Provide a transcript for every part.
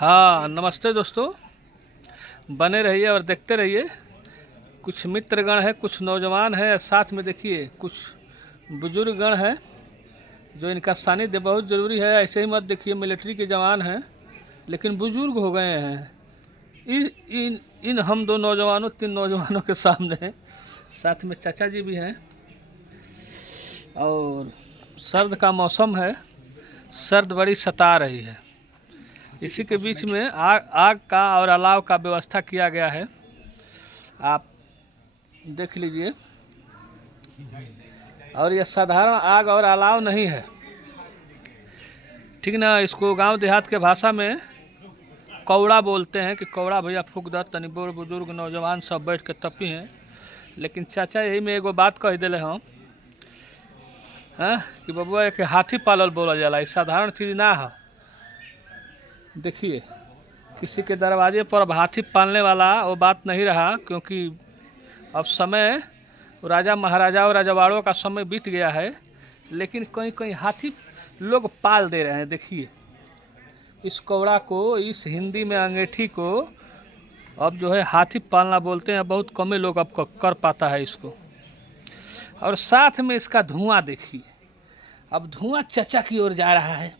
हाँ, नमस्ते दोस्तों। बने रहिए और देखते रहिए। कुछ मित्रगण हैं, कुछ नौजवान हैं, साथ में देखिए कुछ बुजुर्ग गण हैं जो इनका सानिध्य बहुत ज़रूरी है। ऐसे ही मत देखिए, मिलिट्री के जवान हैं लेकिन बुजुर्ग हो गए हैं। इन हम दो नौजवानों, तीन नौजवानों के सामने साथ में चाचा जी भी हैं। और सर्द का मौसम है, सर्द बड़ी सता रही है। इसी के बीच में आग का और अलाव का व्यवस्था किया गया है, आप देख लीजिए। और यह साधारण आग और अलाव नहीं है, ठीक ना। इसको गांव देहात के भाषा में कौड़ा बोलते हैं कि कौड़ा भैया फूक दत। तनी बूढ़ बुजुर्ग नौजवान सब बैठ के तपी हैं। लेकिन चाचा यही में एगो बात कह दिले हम कि बबुआ एक हाथी पालल बोला जाला, ये साधारण चीज़ ना है। देखिए, किसी के दरवाजे पर अब हाथी पालने वाला वो बात नहीं रहा, क्योंकि अब समय राजा महाराजा और राजवाड़ों का समय बीत गया है। लेकिन कहीं कहीं हाथी लोग पाल दे रहे हैं। देखिए, इस कौड़ा को, इस हिंदी में अंगीठी को अब जो है हाथी पालना बोलते हैं। बहुत कम लोग अब कर पाता है इसको। और साथ में इसका धुआं देखिए, अब धुआं चचा की ओर जा रहा है।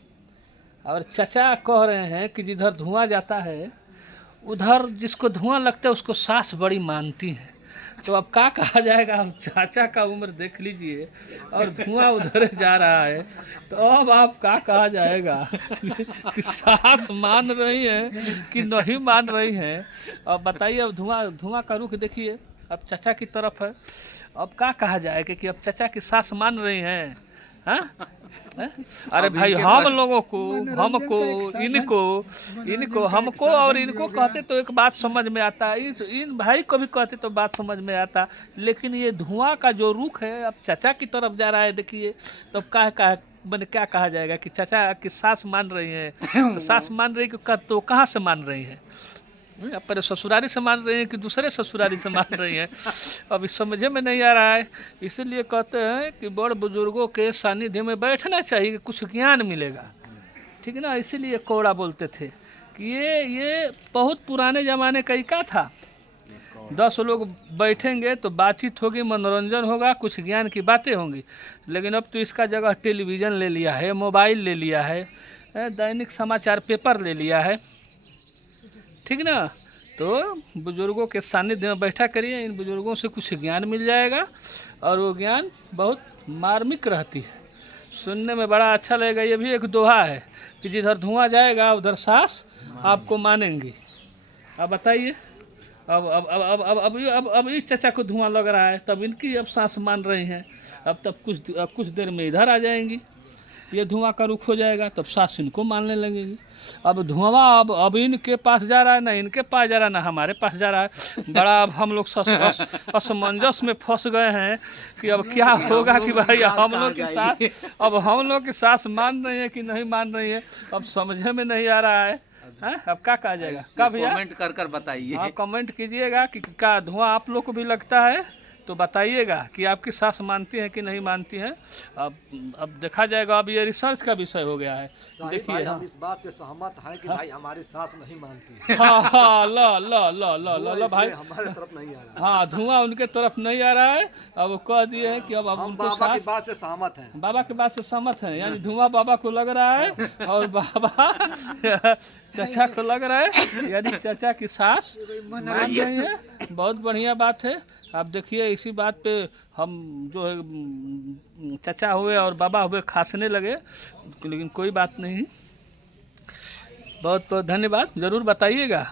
और चचा कह रहे हैं कि जिधर धुआं जाता है उधर जिसको धुआं लगता है उसको सास बड़ी मानती है। तो अब क्या कहा जाएगा। अब चाचा का उम्र देख लीजिए और धुआं उधर जा रहा है, तो अब आप क्या कहा जाएगा कि सास मान रही है कि नहीं मान रही हैं। अब बताइए, अब धुआं का रुख देखिए, अब चाचा की तरफ है। अब क्या कहा जाएगा कि अब चाचा की सास मान रही हैं। हाँ? अरे भाई, हम लोगों को, हमको, इनको हमको और इनको कहते तो एक बात समझ में आता, इन भाई को भी कहते तो बात समझ में आता। लेकिन ये धुआं का जो रुख है अब चाचा की तरफ जा रहा है। देखिए, तो क्या कहा जाएगा कि चाचा की सास मान रही है। तो सास मान रही तो कहाँ से मान रही है? अपने ससुरारी से मान रही हैं कि दूसरे ससुरारी से मान रही हैं? अभी समझे में नहीं आ रहा है। इसीलिए कहते हैं कि बड़ बुजुर्गों के सानिध्य में बैठना चाहिए, कुछ ज्ञान मिलेगा, ठीक ना। इसीलिए कौड़ा बोलते थे कि ये बहुत पुराने ज़माने का ही का था। 10 लोग बैठेंगे तो बातचीत होगी, मनोरंजन होगा, कुछ ज्ञान की बातें होंगी। लेकिन अब तो इसका जगह टेलीविज़न ले लिया है, मोबाइल ले लिया है, दैनिक समाचार पेपर ले लिया है, ठीक ना। तो बुजुर्गों के सानिध्य में बैठा करिए, इन बुजुर्गों से कुछ ज्ञान मिल जाएगा। और वो ज्ञान बहुत मार्मिक रहती है, सुनने में बड़ा अच्छा लगेगा। ये भी एक दोहा है कि जिधर धुआं जाएगा उधर सास आपको मानेंगी। अब बताइए, अब इस चचा को धुआं लग रहा है, तब इनकी अब सास मान रही हैं। अब कुछ देर में इधर आ जाएंगी, ये धुआं का रुख हो जाएगा, तब सास इनको मानने लगेगी। अब धुआं अब इनके पास जा रहा है, ना इनके पास जा रहा है, ना हमारे पास जा रहा है। बड़ा अब हम लोग असमंजस में फंस गए हैं कि अब क्या होगा कि भाई हम लोग की सास मान रही है कि नहीं मान रही है, अब समझे में नहीं आ रहा है। अब क्या कहा जाएगा? क्या भैया, कमेंट कर बताइए। हाँ, कमेंट कीजिएगा कि क्या धुआं आप लोग को भी लगता है, तो बताइएगा कि आपकी सास मानती है कि नहीं मानती है। अब देखा जाएगा। अब ये रिसर्च का विषय हो गया है। देखिए, हम इस बात से सहमत हैं कि भाई हमारी सास नहीं मानती। हाँ, ला भाई, हमारे तरफ नहीं आ रहा। हाँ, धुआं उनके तरफ नहीं आ रहा है। अब वो कह दिए हैं कि अब हम बाबा की बात से सहमत हैं। बाबा की बात से सहमत हैं, यानी धुआं बाबा को लग रहा है और बाबा चाचा को लग रहा है, यानी चाचा की सास मान रही है। बहुत बढ़िया बात है। आप देखिए, इसी बात पे हम जो है चाचा हुए और बाबा हुए खांसने लगे, लेकिन कोई बात नहीं। बहुत बहुत धन्यवाद, ज़रूर बताइएगा।